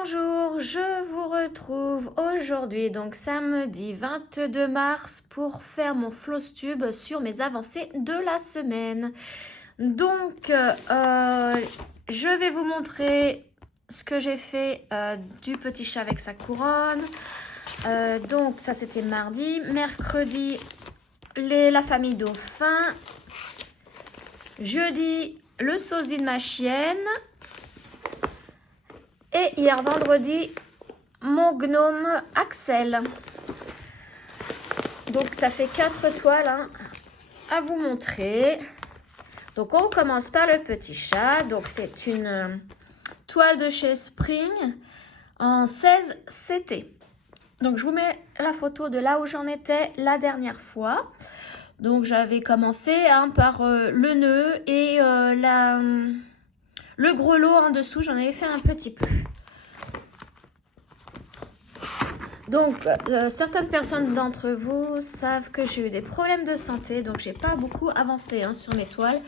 bonjour, je vous retrouve aujourd'hui, donc samedi 22 mars, pour faire mon floss tube sur mes avancées de la semaine. Donc, je vais vous montrer ce que j'ai fait du petit chat avec sa couronne. Donc, ça c'était mardi. Mercredi, la famille dauphin. Jeudi, le sosie de ma chienne. Et hier vendredi, mon gnome Axel. Donc ça fait 4 toiles hein, à vous montrer. Donc on commence par le petit chat. Donc c'est une toile de chez Spring en 16 CT. Donc je vous mets la photo de là où j'en étais la dernière fois. Donc j'avais commencé hein, par le nœud et le grelot en dessous. J'en avais fait un petit peu. Donc, certaines personnes d'entre vous savent que j'ai eu des problèmes de santé, donc j'ai pas beaucoup avancé hein, sur mes toiles.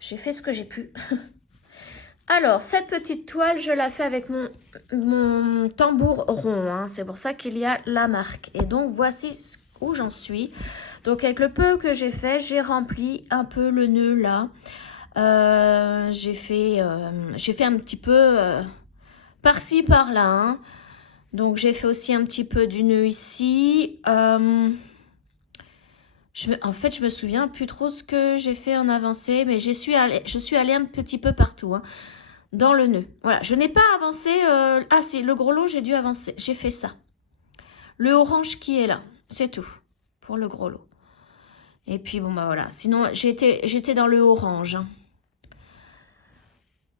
J'ai fait ce que j'ai pu. Alors, cette petite toile, je la fais avec mon tambour rond. Hein. C'est pour ça qu'il y a la marque. Et donc, voici où j'en suis. Donc, avec le peu que j'ai fait, j'ai rempli un peu le nœud là. J'ai fait un petit peu par-ci, par-là. Hein. Donc, j'ai fait aussi un petit peu du nœud ici. En fait, je me souviens plus trop ce que j'ai fait en avancée, mais je suis allée un petit peu partout, hein, dans le nœud. Voilà, je n'ai pas avancé... Ah si, le gros lot, j'ai dû avancer. J'ai fait ça. Le orange qui est là, c'est tout pour le gros lot. Et puis, bon, bah voilà. Sinon, j'étais dans le orange. Hein.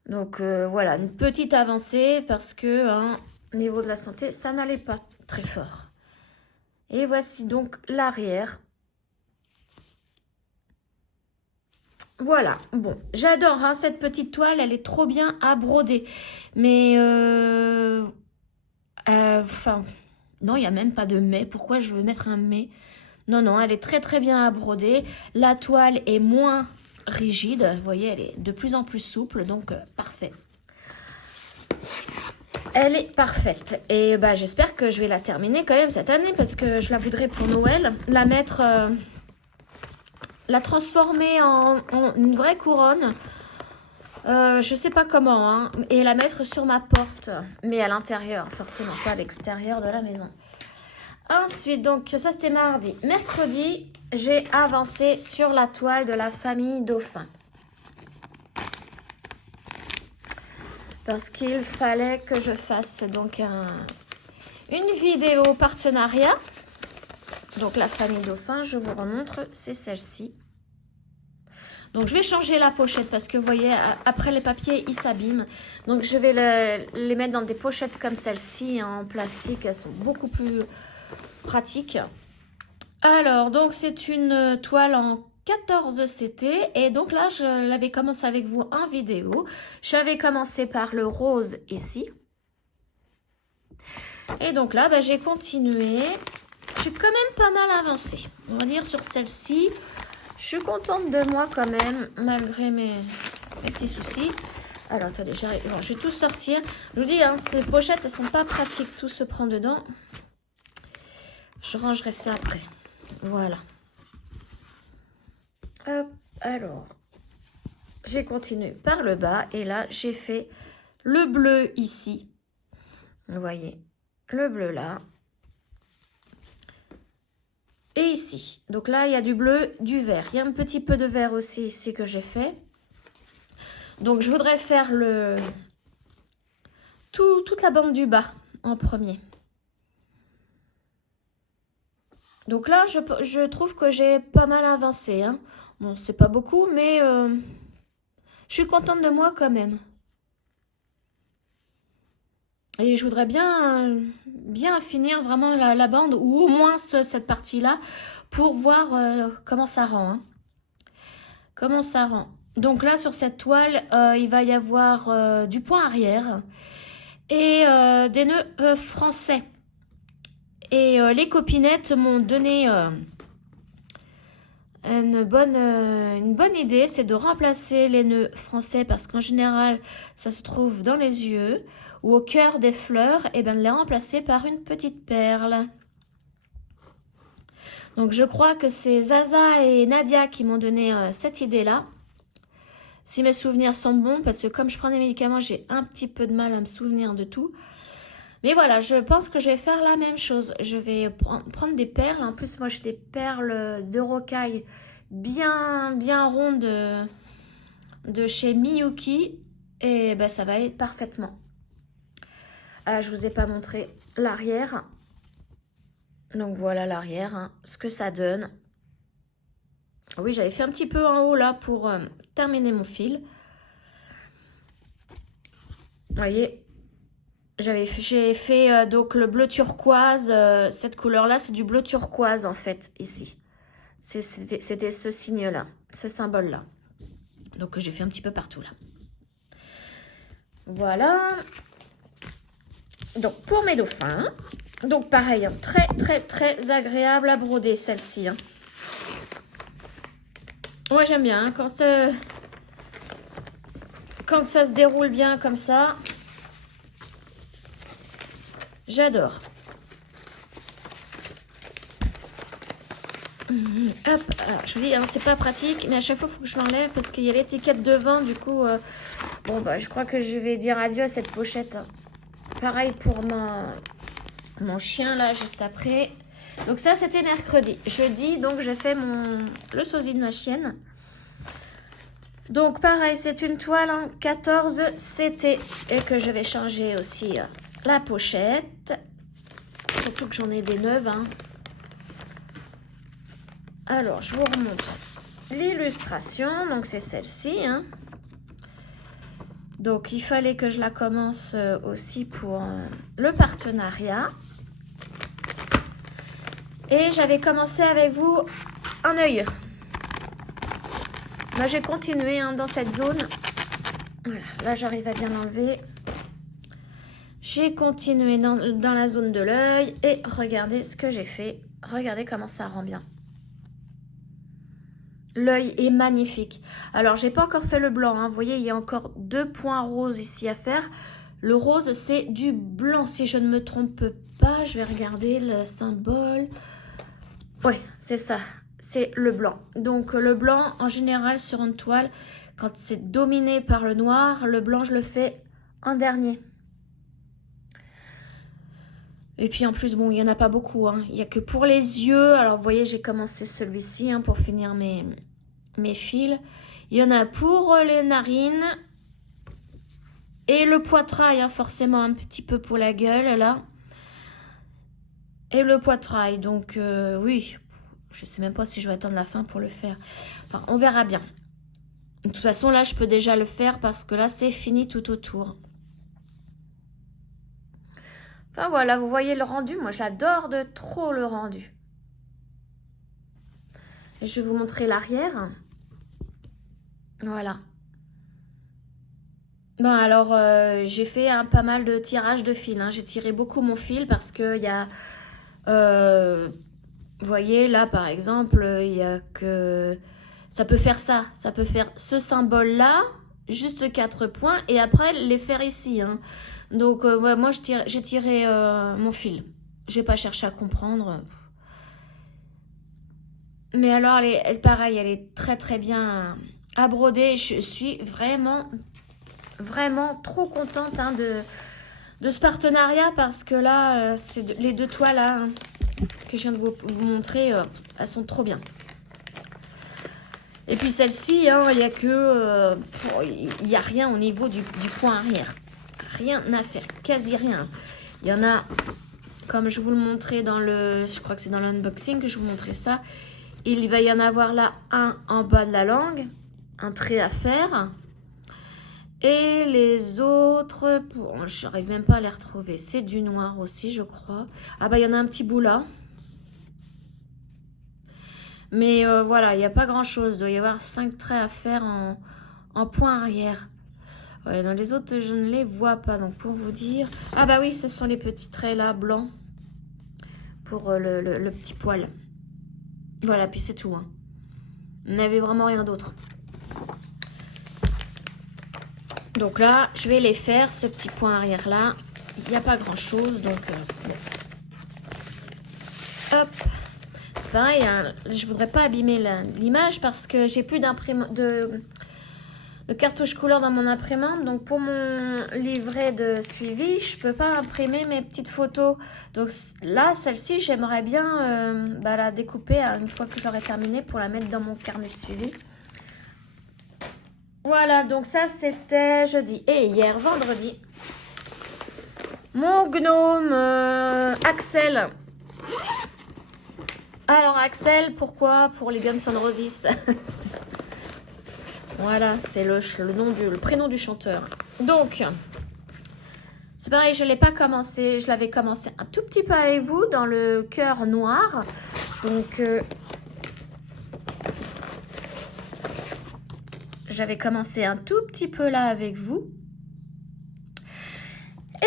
Donc, voilà, une petite avancée parce que... Hein, niveau de la santé, ça n'allait pas très fort. Et voici donc l'arrière. Voilà, bon, j'adore hein, cette petite toile, elle est trop bien à broder. Mais, enfin, non, il n'y a même pas de mais. Pourquoi je veux mettre un mais? Non, non, elle est très très bien à broder. La toile est moins rigide, vous voyez, elle est de plus en plus souple, donc parfait. Elle est parfaite et bah, j'espère que je vais la terminer quand même cette année parce que je la voudrais pour Noël. La mettre, la transformer en une vraie couronne. Je sais pas comment hein, et la mettre sur ma porte. Mais à l'intérieur, forcément pas à l'extérieur de la maison. Ensuite, donc ça c'était mardi. Mercredi, j'ai avancé sur la toile de la famille dauphin. Parce qu'il fallait que je fasse donc une vidéo partenariat. Donc la famille dauphin, je vous remontre, c'est celle-ci. Donc je vais changer la pochette parce que vous voyez, après les papiers, ils s'abîment. Donc je vais les mettre dans des pochettes comme celle-ci en plastique. Elles sont beaucoup plus pratiques. Alors, donc c'est une toile en 14 CT et donc là je l'avais commencé avec vous en vidéo. J'avais commencé par le rose ici et donc là j'ai continué. J'ai quand même pas mal avancé, on va dire sur celle-ci. Je suis contente de moi quand même malgré mes petits soucis. Alors attendez, j'arrive, bon, je vais tout sortir. Je vous dis hein, ces pochettes elles sont pas pratiques, tout se prend dedans. Je rangerai ça après. Voilà. Hop, alors, j'ai continué par le bas et là, j'ai fait le bleu ici. Vous voyez, le bleu là. Et ici. Donc là, il y a du bleu, du vert. Il y a un petit peu de vert aussi ici que j'ai fait. Donc, je voudrais faire toute la bande du bas en premier. Donc là, je trouve que j'ai pas mal avancé. Hein. Bon, c'est pas beaucoup, mais je suis contente de moi quand même. Et je voudrais bien finir vraiment la bande, ou au moins cette partie-là, pour voir comment ça rend. Hein. Comment ça rend. Donc là, sur cette toile, il va y avoir du point arrière et des nœuds français. Et les copinettes m'ont donné une bonne idée, c'est de remplacer les nœuds français parce qu'en général, ça se trouve dans les yeux ou au cœur des fleurs, et bien de les remplacer par une petite perle. Donc je crois que c'est Zaza et Nadia qui m'ont donné cette idée-là. Si mes souvenirs sont bons, parce que comme je prends des médicaments, j'ai un petit peu de mal à me souvenir de tout. Mais voilà, je pense que je vais faire la même chose. Je vais prendre des perles. En plus, moi, j'ai des perles de rocaille bien rondes de chez Miyuki. Et ben, ça va aller parfaitement. Je vous ai pas montré l'arrière. Donc voilà l'arrière, hein, ce que ça donne. Oui, j'avais fait un petit peu en haut là pour terminer mon fil. Vous voyez, j'ai fait donc le bleu turquoise. Cette couleur-là, c'est du bleu turquoise en fait, ici. C'était ce signe-là, ce symbole-là. Donc j'ai fait un petit peu partout là. Voilà. Donc pour mes dauphins, donc pareil, hein, très agréable à broder celle-ci. Hein. Moi j'aime bien hein, quand ça se déroule bien comme ça. J'adore. Hop, alors je vous dis, hein, c'est pas pratique, mais à chaque fois il faut que je l'enlève parce qu'il y a l'étiquette devant, du coup, bon bah je crois que je vais dire adieu à cette pochette. Pareil pour mon chien là, juste après. Donc ça c'était mercredi. Jeudi, donc j'ai fait le sosie de ma chienne. Donc pareil, c'est une toile en 14 CT et que je vais changer aussi la pochette. Surtout que j'en ai des neuves, hein. Alors, je vous remontre l'illustration. Donc, c'est celle-ci. Hein. Donc, il fallait que je la commence aussi pour le partenariat. Et j'avais commencé avec vous un œil. Là, j'ai continué hein, dans cette zone. Voilà, là, j'arrive à bien l'enlever. J'ai continué dans la zone de l'œil. Et regardez ce que j'ai fait. Regardez comment ça rend bien. L'œil est magnifique. Alors, j'ai pas encore fait le blanc. Hein. Vous voyez, il y a encore 2 points roses ici à faire. Le rose, c'est du blanc. Si je ne me trompe pas, je vais regarder le symbole. Oui, c'est ça. C'est le blanc. Donc, le blanc, en général, sur une toile, quand c'est dominé par le noir, le blanc, je le fais en dernier. Et puis, en plus, bon, il n'y en a pas beaucoup. Hein. Il n'y a que pour les yeux. Alors, vous voyez, j'ai commencé celui-ci hein, pour finir mes fils. Il y en a pour les narines et le poitrail, hein, forcément un petit peu pour la gueule, là. Et le poitrail, donc oui, je sais même pas si je vais attendre la fin pour le faire. Enfin, on verra bien. De toute façon, là, je peux déjà le faire parce que là, c'est fini tout autour. Enfin, voilà, vous voyez le rendu. Moi, j'adore de trop le rendu. Et je vais vous montrer l'arrière. Voilà. Bon, alors, j'ai fait pas mal de tirage de fil. Hein. J'ai tiré beaucoup mon fil parce qu'il y a... vous voyez, là, par exemple, il y a que... Ça peut faire ça. Ça peut faire ce symbole-là, juste 4 points, et après, les faire ici. Hein. Donc, ouais, moi, j'ai tiré mon fil. Je n'ai pas cherché à comprendre. Mais alors, pareil, elle est très bien à broder. Je suis vraiment trop contente hein, de ce partenariat parce que là, c'est les 2 toiles là, hein, que je viens de vous montrer, elles sont trop bien. Et puis celle-ci, hein, il n'y a que... il n'y a rien au niveau du point arrière. Rien à faire, quasi rien. Il y en a, comme je vous le montrais dans le... Je crois que c'est dans l'unboxing que je vous montrais ça. Il va y en avoir là un en bas de la langue, un trait à faire. Et les autres, je n'arrive même pas à les retrouver. C'est du noir aussi, je crois. Ah bah, il y en a un petit bout là. Mais voilà, il n'y a pas grand-chose. Il doit y avoir 5 traits à faire en point arrière. Ouais, dans les autres, je ne les vois pas. Donc, pour vous dire... Ah bah oui, ce sont les petits traits là, blancs. Pour le petit poil. Voilà, puis c'est tout. Hein. On n'avait vraiment rien d'autre. Donc là, je vais les faire, ce petit point arrière là. Il n'y a pas grand chose, donc bon. Hop. C'est pareil, hein, je voudrais pas abîmer l'image parce que j'ai plus de cartouche couleur dans mon imprimante. Donc pour mon livret de suivi, je peux pas imprimer mes petites photos. Donc là, celle-ci, j'aimerais bien la découper une fois que je l'aurai terminée pour la mettre dans mon carnet de suivi. Voilà, donc ça c'était jeudi. Et hier, vendredi, mon gnome Axel. Alors Axel, pourquoi? Pour les Guns N' Roses. Voilà, c'est le prénom du chanteur. Donc, c'est pareil, je ne l'ai pas commencé. Je l'avais commencé un tout petit peu avec vous dans le cœur noir. Donc, j'avais commencé un tout petit peu là avec vous.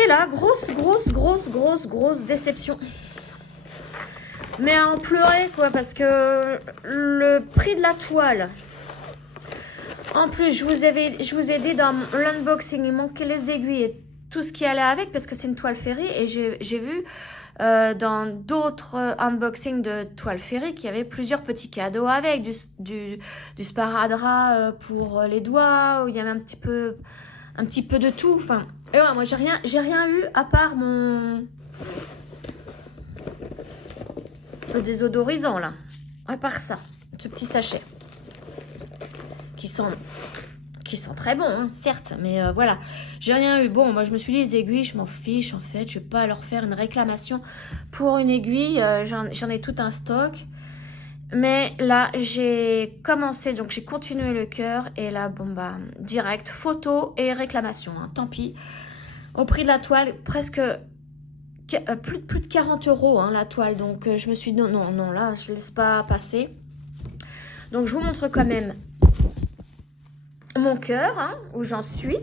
Et là, grosse déception. Mais à en pleurer, quoi, parce que le prix de la toile... En plus, je vous ai dit dans l'unboxing, il manquait les aiguilles et tout ce qui allait avec parce que c'est une toile ferrée. Et j'ai vu dans d'autres unboxings de toile ferrée qu'il y avait plusieurs petits cadeaux avec. Du sparadrap pour les doigts, où il y avait un petit peu de tout. Enfin, et ouais, moi, j'ai rien eu à part mon... le désodorisant, là. À part ça, ce petit sachet. Qui sont très bons, hein, certes, mais voilà, j'ai rien eu. Bon, moi je me suis dit, les aiguilles, je m'en fiche en fait, je vais pas leur faire une réclamation pour une aiguille, j'en ai tout un stock. Mais là, j'ai commencé, donc j'ai continué le cœur, et là, bon bah, direct, photo et réclamation, hein, tant pis. Au prix de la toile, presque plus de 40 € hein, la toile, donc je me suis dit, non, là, je laisse pas passer. Donc je vous montre quand même mon cœur, hein, où j'en suis.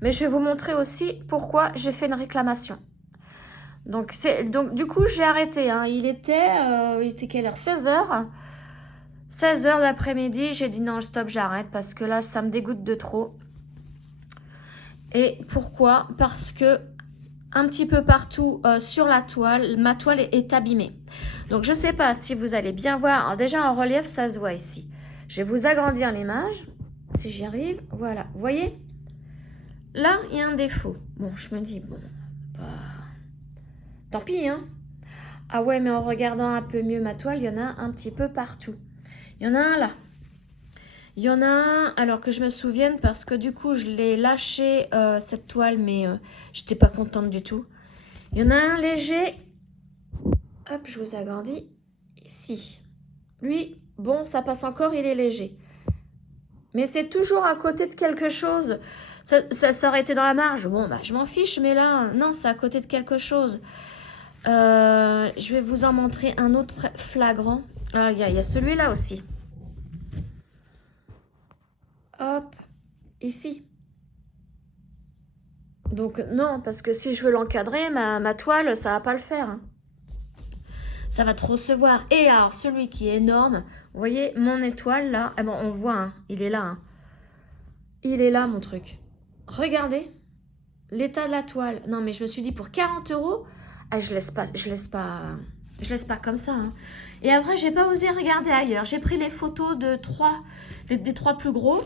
Mais je vais vous montrer aussi pourquoi j'ai fait une réclamation. Donc du coup, j'ai arrêté. Hein. Il était quelle heure? 16h. 16h l'après-midi. J'ai dit non, stop, j'arrête. Parce que là, ça me dégoûte de trop. Et pourquoi? Parce que un petit peu partout sur la toile, ma toile est abîmée. Donc, je ne sais pas si vous allez bien voir. Alors, déjà, en relief, ça se voit ici. Je vais vous agrandir l'image. Si j'y arrive, voilà, vous voyez? Là, il y a un défaut. Bon, je me dis, bon, bah, tant pis, hein. Ah ouais, mais en regardant un peu mieux ma toile, il y en a un petit peu partout. Il y en a un là. Il y en a un, alors que je me souvienne, parce que du coup, je l'ai lâché, cette toile, mais j'étais pas contente du tout. Il y en a un léger. Hop, je vous agrandis. Ici. Lui, bon, ça passe encore, il est léger. Mais c'est toujours à côté de quelque chose. Ça aurait été dans la marge. Bon, bah, je m'en fiche, mais là, non, c'est à côté de quelque chose. Je vais vous en montrer un autre flagrant. Il y a celui-là aussi. Hop, ici. Donc, non, parce que si je veux l'encadrer, ma toile, ça va pas le faire. Hein. Ça va trop se voir. Et alors, celui qui est énorme, vous voyez, mon étoile, là, eh bon, on voit, hein, il est là. Hein. Il est là, mon truc. Regardez l'état de la toile. Non, mais je me suis dit, pour 40 €, ah, je laisse pas comme ça. Hein. Et après, j'ai pas osé regarder ailleurs. J'ai pris les photos des trois plus gros.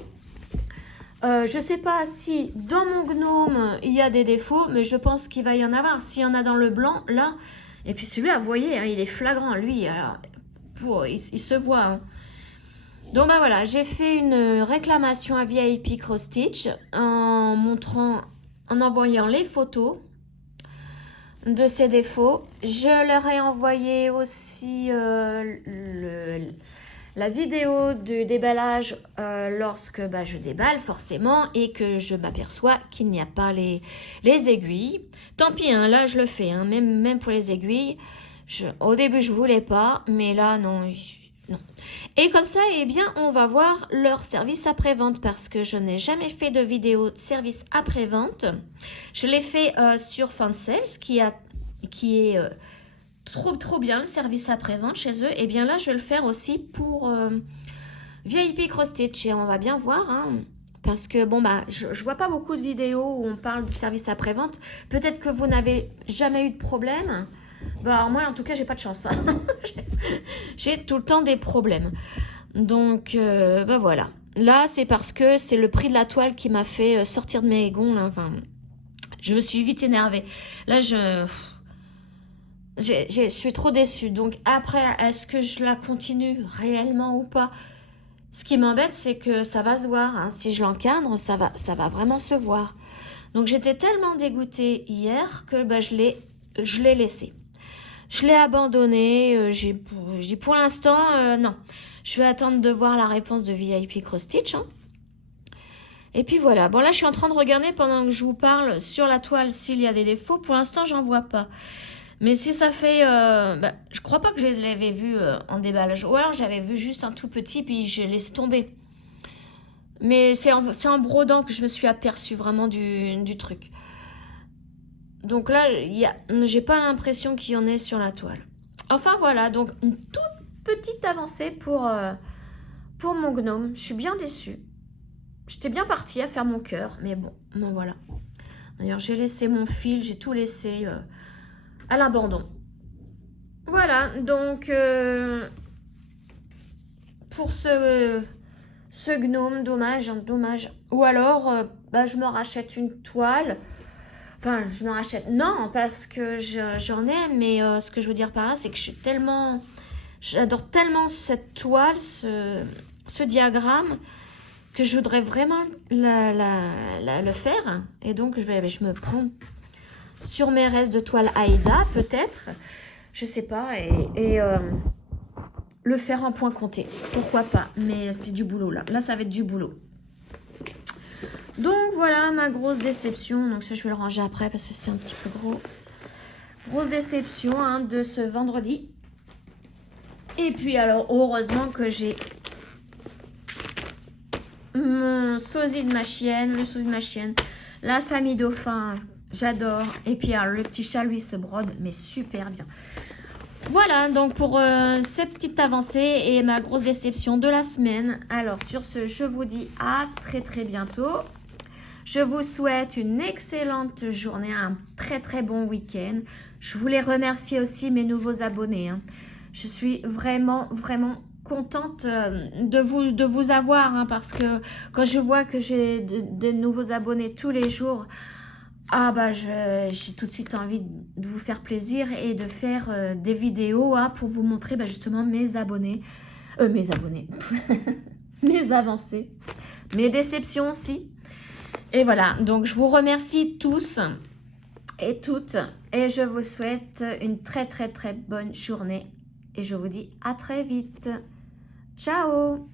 Je sais pas si dans mon gnome, il y a des défauts, mais je pense qu'il va y en avoir. S'il y en a dans le blanc, là... Et puis celui-là, vous voyez, hein, il est flagrant, lui, alors, il se voit. Hein. Donc bah voilà, j'ai fait une réclamation à VIP Cross Stitch en envoyant les photos de ces défauts. Je leur ai envoyé aussi la vidéo du déballage lorsque je déballe forcément et que je m'aperçois qu'il n'y a pas les aiguilles. Tant pis, hein, là je le fais, hein, même pour les aiguilles. Au début je voulais pas, mais là non. Et comme ça, eh bien, on va voir leur service après-vente parce que je n'ai jamais fait de vidéo de service après-vente. Je l'ai fait sur Fansales qui est... trop bien le service après-vente chez eux. Et bien là, je vais le faire aussi pour VIP Cross Stitch. Et on va bien voir, hein, parce que bon bah je vois pas beaucoup de vidéos où on parle de service après-vente. Peut-être que vous n'avez jamais eu de problème. Bah alors moi en tout cas j'ai pas de chance. J'ai tout le temps des problèmes. Donc bah voilà. Là c'est parce que c'est le prix de la toile qui m'a fait sortir de mes gonds. Là. Enfin, je me suis vite énervée. Là je suis trop déçue. Donc après, est-ce que je la continue réellement ou pas? Ce qui m'embête, c'est que ça va se voir. Hein. Si je l'encadre, ça va vraiment se voir. Donc j'étais tellement dégoûtée hier que bah, je l'ai laissé. Je l'ai abandonné. J'ai pour l'instant, non. Je vais attendre de voir la réponse de VIP Cross Stitch. Hein. Et puis voilà. Bon là, je suis en train de regarder pendant que je vous parle sur la toile s'il y a des défauts. Pour l'instant, j'en vois pas. Mais si ça fait... je crois pas que je l'avais vu en déballage. Ou alors j'avais vu juste un tout petit puis je laisse tomber. Mais c'est en brodant que je me suis aperçue vraiment du truc. Donc là, j'ai pas l'impression qu'il y en ait sur la toile. Enfin voilà, donc une toute petite avancée pour mon gnome. Je suis bien déçue. J'étais bien partie à faire mon cœur. Mais bon voilà. D'ailleurs, j'ai laissé mon fil, j'ai tout laissé... à l'abandon. Voilà, donc pour ce gnome, dommage. Ou alors, je me rachète une toile. Enfin, je me rachète. Non, parce que j'en ai, mais ce que je veux dire par là, c'est que j'adore tellement cette toile, ce diagramme, que je voudrais vraiment le faire. Et donc, je me prends sur mes restes de toile Aïda, peut-être, je sais pas, et le faire en point compté, pourquoi pas, mais c'est du boulot là, ça va être du boulot. Donc voilà ma grosse déception, donc ça je vais le ranger après parce que c'est un petit peu gros. Grosse déception hein, de ce vendredi. Et puis alors, heureusement que j'ai mon sosie de ma chienne, le sosie de ma chienne, la famille dauphin. J'adore. Et puis alors, le petit chat, lui, se brode, mais super bien. Voilà, donc pour ces petites avancées et ma grosse déception de la semaine. Alors, sur ce, je vous dis à très très bientôt. Je vous souhaite une excellente journée, un très très bon week-end. Je voulais remercier aussi mes nouveaux abonnés. Hein. Je suis vraiment contente de vous avoir hein, parce que quand je vois que j'ai de nouveaux abonnés tous les jours... Ah bah j'ai tout de suite envie de vous faire plaisir et de faire des vidéos hein, pour vous montrer justement mes abonnés, mes avancées, mes déceptions aussi. Et voilà, donc je vous remercie tous et toutes et je vous souhaite une très très très bonne journée et je vous dis à très vite. Ciao!